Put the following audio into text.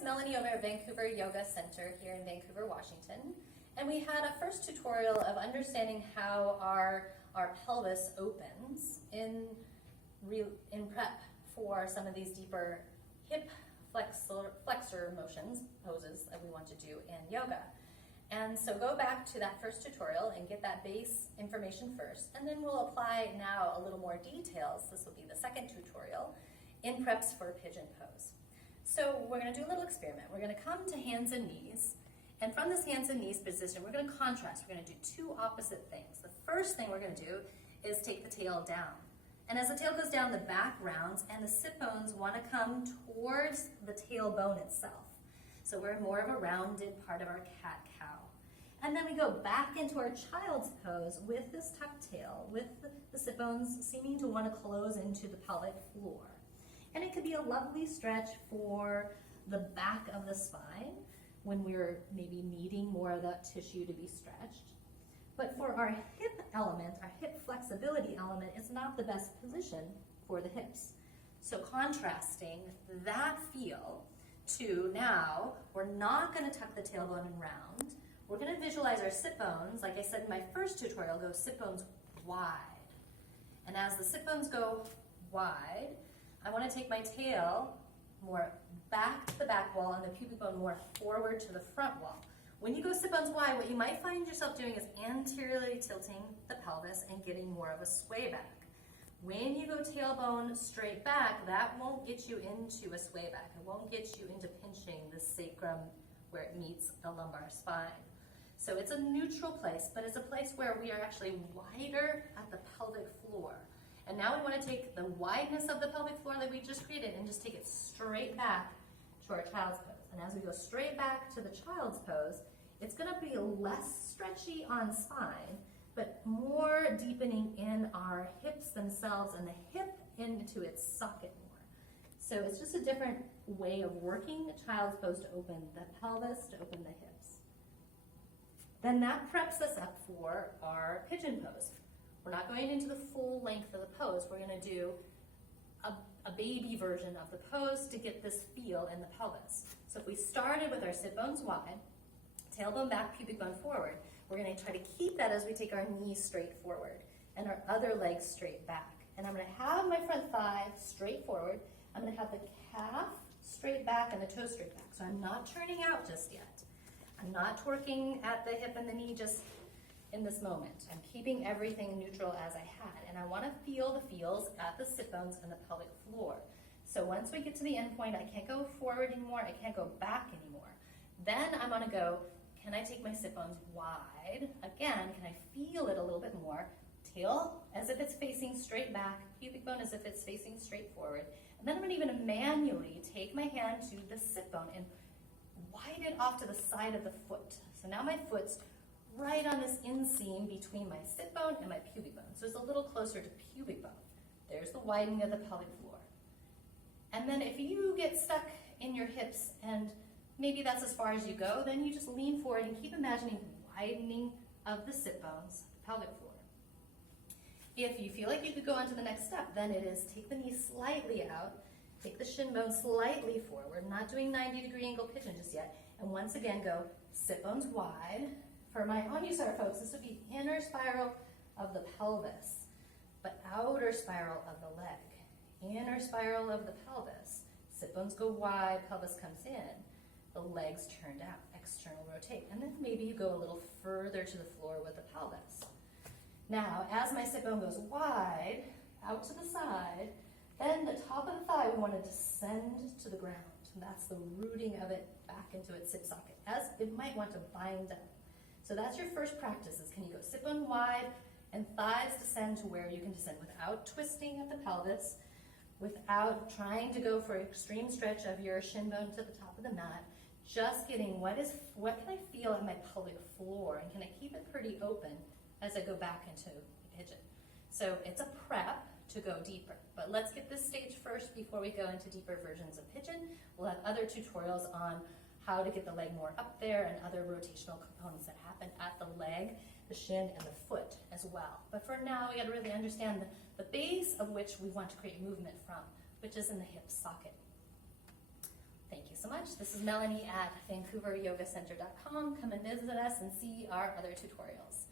it's Melanie over at Vancouver Yoga Center here in Vancouver, Washington. And we had a first tutorial of understanding how our pelvis opens in prep for some of these deeper hip flexor motions, poses that we want to do in yoga. And so go back to that first tutorial and get that base information first, and then we'll apply now a little more details. This will be the second tutorial in preps for pigeon pose. So we're going to do a little experiment. We're going to come to hands and knees, and from this hands and knees position, we're going to contrast. We're going to do two opposite things. The first thing we're going to do is take the tail down. And as the tail goes down, the back rounds, and the sit bones want to come towards the tailbone itself. So we're more of a rounded part of our cat-cow. And then we go back into our child's pose with this tucked tail, with the sit bones seeming to want to close into the pelvic floor. And it could be a lovely stretch for the back of the spine when we're maybe needing more of that tissue to be stretched. But for our hip element, our hip flexibility element, it's not the best position for the hips. So contrasting that feel to now, we're not going to tuck the tailbone and round. We're going to visualize our sit bones, like I said in my first tutorial, go sit bones wide. And as the sit bones go wide, I want to take my tail more back to the back wall and the pubic bone more forward to the front wall. When you go sit bones wide, what you might find yourself doing is anteriorly tilting the pelvis and getting more of a sway back. When you go tailbone straight back, that won't get you into a sway back. It won't get you into pinching the sacrum where it meets the lumbar spine. So it's a neutral place, but it's a place where we are actually wider at the pelvic floor. And now we want to take the wideness of the pelvic floor that we just created and just take it straight back to our child's pose. And as we go straight back to the child's pose, it's going to be less stretchy on spine, but more deepening in our hips themselves and the hip into its socket more. So it's just a different way of working child's pose to open the pelvis, to open the hips. Then that preps us up for our pigeon pose. We're not going into the full length of the pose. We're going to do a baby version of the pose to get this feel in the pelvis. So if we started with our sit bones wide, tailbone back, pubic bone forward, we're going to try to keep that as we take our knees straight forward and our other leg straight back. And I'm going to have my front thigh straight forward. I'm going to have the calf straight back and the toe straight back. So I'm not turning out just yet. I'm not twerking at the hip and the knee just in this moment. I'm keeping everything neutral as I had. And I want to feel the feels at the sit bones and the pelvic floor. So once we get to the end point, I can't go forward anymore. I can't go back anymore. Then I'm going to go, can I take my sit bones wide? Again, can I feel it a little bit more? Tail as if it's facing straight back, pubic bone as if it's facing straight forward. And then I'm going to even manually take my hand to the sit bone and widen it off to the side of the foot. So now my foot's right on this inseam between my sit bone and my pubic bone. So it's a little closer to pubic bone. There's the widening of the pelvic floor. And then if you get stuck in your hips and maybe that's as far as you go, then you just lean forward and keep imagining widening of the sit bones, the pelvic floor. If you feel like you could go on to the next step, then it is take the knee slightly out, take the shin bone slightly forward, not doing 90-degree angle pigeon just yet, and once again go sit bones wide. For my Onusar folks, this would be inner spiral of the pelvis, but outer spiral of the leg. Inner spiral of the pelvis. Sit bones go wide, pelvis comes in. The legs turned out, external rotate. And then maybe you go a little further to the floor with the pelvis. Now, as my sit bone goes wide, out to the side, then the top of the thigh, we want to descend to the ground. And that's the rooting of it back into its hip socket, as it might want to bind up. So that's your first practice, is can you go sit bone wide and thighs descend to where you can descend without twisting at the pelvis, without trying to go for extreme stretch of your shin bone to the top of the mat, just getting what can I feel at my pelvic floor, and can I keep it pretty open as I go back into pigeon. So it's a prep to go deeper, but let's get this stage first before we go into deeper versions of pigeon. We'll have other tutorials on how to get the leg more up there and other rotational components that happen at the leg, the shin, and the foot as well. But for now, we got to really understand the base of which we want to create movement from, which is in the hip socket. Thank you. Thanks so much. This is Melanie at VancouverYogaCenter.com. Come and visit us and see our other tutorials.